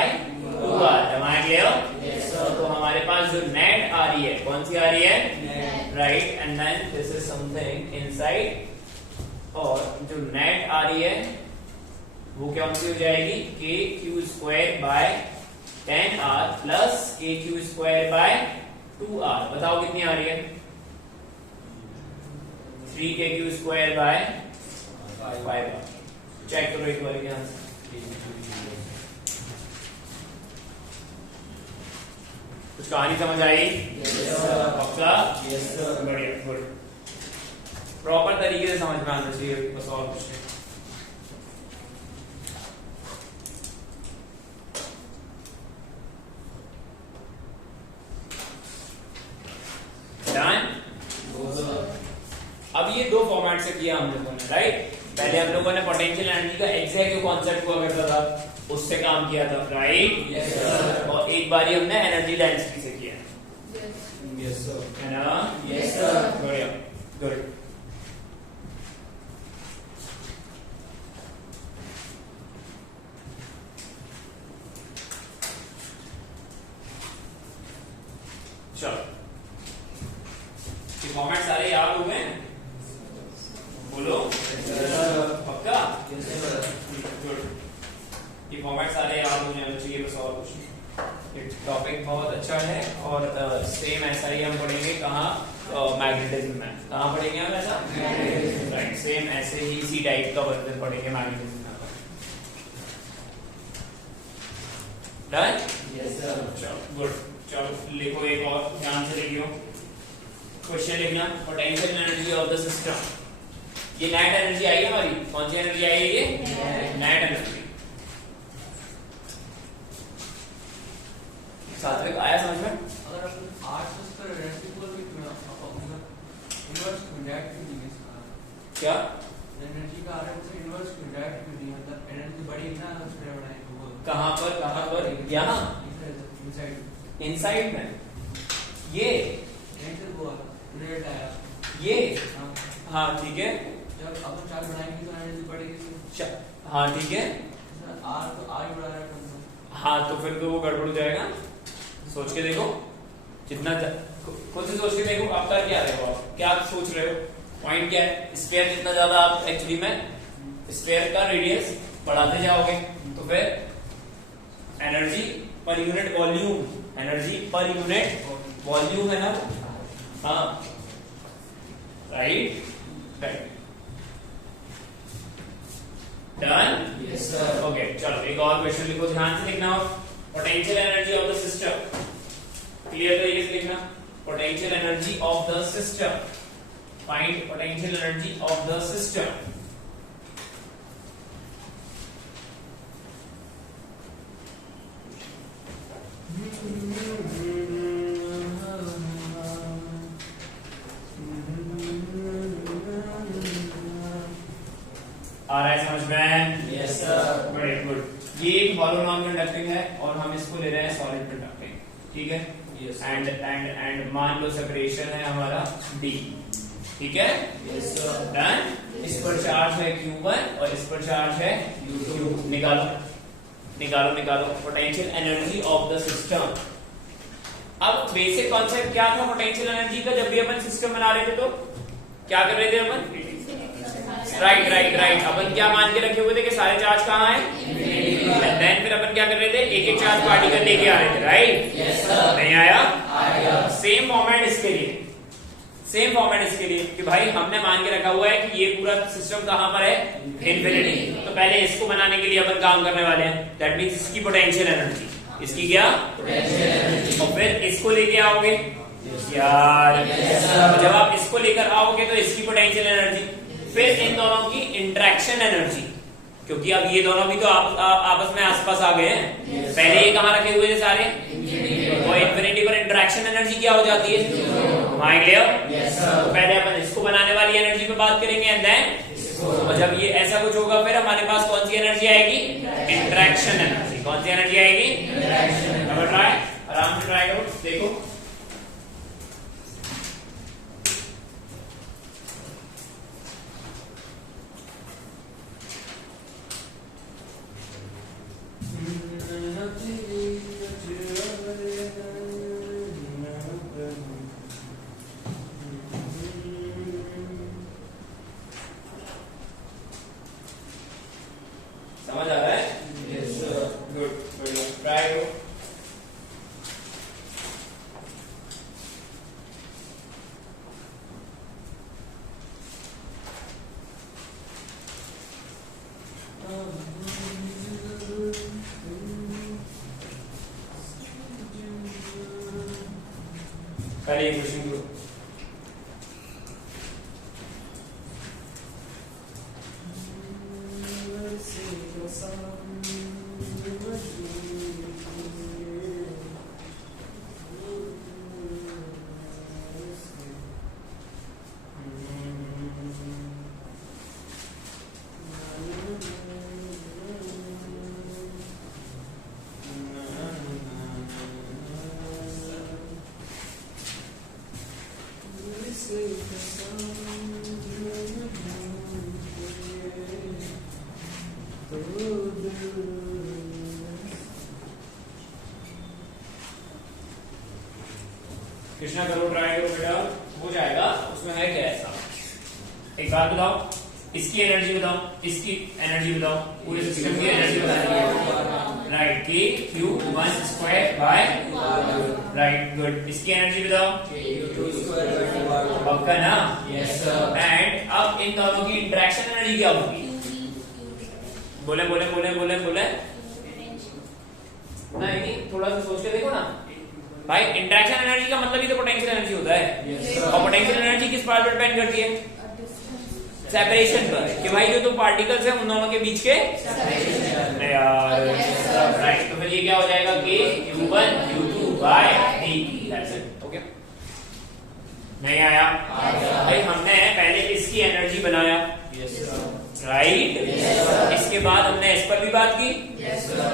2R। हमारे क्लियर? तो हमारे पास जो नेट आ रही है, कौन सी आ रही है? Right, and then this is something inside, और जो नेट आ रही है वो कौन सी हो जाएगी? KQ square by 10R plus KQ square by 2R। बताओ कितनी आ रही है? 3KQ square by 5R। Check करो एक बार क्या कुछ कहानी समझ आई? पक्का? बढ़िया, गुड। प्रॉपर तरीके से समझ में आना चाहिए, बस और कुछ नहीं। डन? अब ये दो फॉर्मेट से किया हम लोगों ने, राइट? पहले हम लोगों ने पोटेंशियल एनर्जी का एग्जैक्ट कॉन्सेप्ट हुआ करता था, उससे काम किया था, राइट? Yes, sir. और एक बारी हमने एनर्जी डेंसिटी से किया Yes, sir. है ना? Yes, sir. बढ़िया, गुड। चलो, ये फॉर्मेट सारे याद हो गए? बोलो पक्का? गुड। ये फॉर्मेट सारे याद हो जाने चाहिए, बस और कुछ नहीं। टॉपिक बहुत अच्छा है और सेम ऐसा ही हम पढ़ेंगे कहाँ? मैग्नेटिज्म में। कहाँ पढ़ेंगे हम ऐसा? राइट, सेम ऐसे ही इसी टाइप का वर्जन पढ़ेंगे मैग्नेटिज्म में। डन? Yes, sir. चलो, गुड। चलो लिखो एक और, ध्यान से लिखियो। क्वेश्चन लिखना, potential energy of the system. ये नेट एनर्जी आई है हमारी, कौन सी एनर्जी आई है? ये नेट एनर्जी। सात्विक आया समझ में? अगर अपन आर्ट्स पर एनर्जी को भी इन्वर्स डायरेक्ट क्यों नहीं इसका? क्या? एनर्जी का आर्ट से इन्वर्स क्यों डायरेक्ट क्यों नहीं? मतलब एनर्जी बढ़ेगी ना अगर स्प्रे बढ़ाएंगे तो वो कहाँ पर? कहाँ पर? यहाँ इनसाइड इनसाइड में ये नेचर वो रिजल्ट आया ये हाँ हाँ ठीक है। जब अपन चार्ज बढ़ाएंगे तो एनर्जी बढ़ेगी हाँ ठीक है। आर तो आर ही बढ़ा रहा है अपन तो। हाँ तो फिर तो वो गड़बड़ हो जाएगा। सोच के देखो, जितना खुद से सोच के देखो, आप कर क्या रहे हो? आप क्या सोच रहे हो? पॉइंट क्या है? स्फीयर जितना ज्यादा आप एक्चुअली में स्फीयर का रेडियस बढ़ाते जाओगे तो फिर energy per unit volume, energy per unit volume है ना? हाँ right, right. Done? Yes, sir. Okay, चलो एक और क्वेश्चन लिखो, ध्यान से लिखना। Potential energy of the system, clear तरीके से लिखना। Potential energy of the system, find potential energy of the system. आ रहा है समझ में? Yes, sir. Very good. ये एक हॉलो नॉन कंडक्टिंग है और हम इसको ले रहे हैं सॉलिड कंडक्टिंग, ठीक है? Yes, sir. एंड मान लो सेपरेशन है हमारा D, ठीक है? Yes, sir. डन? इस पर चार्ज है Q1 और इस पर चार्ज है Q2। निकालो निकालो निकालो potential energy of the system. अब बेसिक कॉन्सेप्ट क्या था पोटेंशियल एनर्जी का? जब भी अपन सिस्टम बना रहे थे तो क्या कर रहे थे अपन? Right right right. अपन क्या मान के रखे हुए थे कि सारे चार्ज कहाँ हैं? देन फिर अपन क्या कर रहे थे? एक एक चार्ज पार्टिकल लेके आ रहे थे, राइट? Yes, sir. नहीं आया? आया। सेम फॉर्मेट इसके लिए, सेम फॉर्मेट इसके लिए कि भाई हमने मान के रखा हुआ है कि ये पूरा सिस्टम कहाँ पर है? इन्फिनिटी। तो पहले इसको बनाने के लिए अपन काम करने वाले हैं, दैट मींस इसकी पोटेंशियल एनर्जी, इसकी क्या? Potential energy. और फिर इसको लेके आओगे यार। Yes, sir. जब आप इसको लेकर आओगे तो इसकी पोटेंशियल एनर्जी, फिर इन दोनों की इंटरेक्शन एनर्जी, क्योंकि अब ये दोनों भी तो आपस में आसपास आ गए हैं। Yes, पहले sir. ये कहाँ रखे हुए थे सारे? वो इन्फिनिटी पर इंटरेक्शन एनर्जी क्या हो जाती है? माइंड लियो। तो पहले अपन इसको बनाने वाली एनर्जी पे बात करेंगे एंड देन और जब ये ऐसा कुछ होगा फिर हमारे पास कौन सी एनर्जी आएगी? Interaction energy. कौन सी एनर्जी आएगी? ट्राई, आराम से ट्राई करो, देखो। समझ आ रहा है? Yes, sir. गुड, बढ़िया, ट्राई करो। पहले ये क्वेश्चन करो। कृष्णा करो, ट्राई करो बेटा, हो जाएगा। उसमें है क्या ऐसा? एक बात बताओ, इसकी एनर्जी बताओ, इसकी एनर्जी बताओ, पूरे सिस्टम की एनर्जी बताओ। राइट, के Q 1 square by, right, good. इसकी एनर्जी बताओ, पक्का ना? Yes, sir. एंड अब इन दोनों की इंटरेक्शन एनर्जी क्या होगी? बोले बोले बोले बोले बोले नहीं, थोड़ा सा सोच के देखो ना भाई। इंटरेक्शन एनर्जी का मतलब ही तो पोटेंशियल एनर्जी होता है। Yes, sir. और पोटेंशियल एनर्जी किस पार्ट पर डिपेंड करती है? सेपरेशन पर, कि भाई जो दो पार्टिकल्स हैं उन दोनों के बीच के सेपरेशन। यार राइट, तो फिर ये क्या हो जाएगा? के Q1 Q2 by dt। That's it. Okay, नहीं आया? भाई हमने पहले इसकी एनर्जी बनाया, राइट? इसके बाद हमने इस पर भी बात की,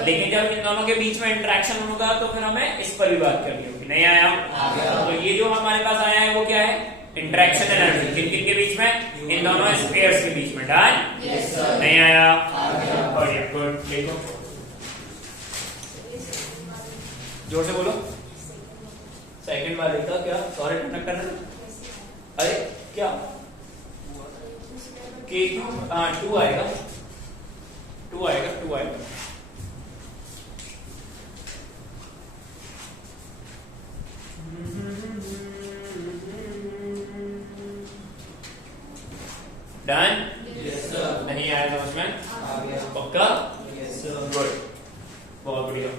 लेकिन जब इन दोनों के बीच में इंटरेक्शन होगा तो फिर हमें इस पर भी बात करनी होगी। नहीं आया? तो ये जो हमारे पास आया है वो क्या है? Interaction energy. किन किन के बीच में? इन दोनों स्फीयर्स के बीच में। डन? नहीं आया? बढ़िया, गुड। देखो जोर से बोलो। सेकंड वाले का क्या? सॉरी टनक करना। अरे क्या? के हाँ 2 आएगा, 2 आएगा, 2 आएगा। डन? Yes, sir. नहीं आया था उसमें? आ गया। पक्का? Yes, sir. गुड, बहुत बढ़िया।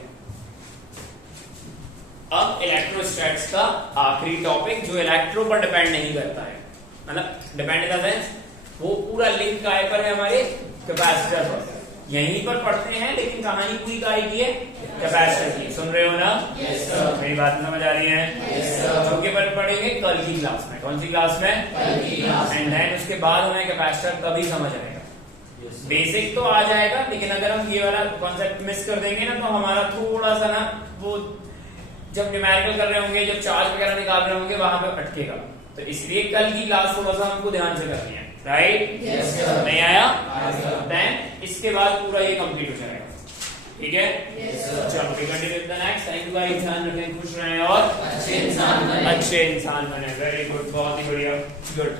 अब इलेक्ट्रोस्टैट्स का आखिरी टॉपिक जो इलेक्ट्रो पर डिपेंड नहीं करता है, मतलब डिपेंड इन द सेंस वो पूरा लिंक काय पर है? हमारे कैपेसिटर पर। यहीं पर पढ़ते हैं लेकिन कहानी पूरी काय की है? कैपेसिटर की। सुन रहे हो ना? Yes, sir. मेरी बात समझ आ रही है? Yes, sir. जो के पर पढ़ेंगे कल की क्लास में। कौन सी क्लास में? कल की क्लास में। एंड देन उसके बाद हमें कैपेसिटर तभी समझ आएगा। Yes, sir. बेसिक तो आ जाएगा, लेकिन अगर हम ये वाला कॉन्सेप्ट मिस कर देंगे ना तो हमारा थोड़ा सा ना वो जब न्यूमेरिकल कर रहे होंगे, जब चार्ज वगैरह निकाल रहे होंगे वहां पे अटकेगा। तो इसलिए कल की क्लास थोड़ा सा हमको ध्यान से करनी है। राइट? Yes, sir. नहीं आया? Yes, sir. देन इसके बाद पूरा ये कंप्लीट हो जाएगा। ठीक है? Yes, sir. चलो we continue with the next. Thank you guys, ध्यान रखें, खुश रहें और अच्छे इंसान बने। अच्छे इंसान बने। वेरी गुड, बहुत ही बढ़िया, गुड।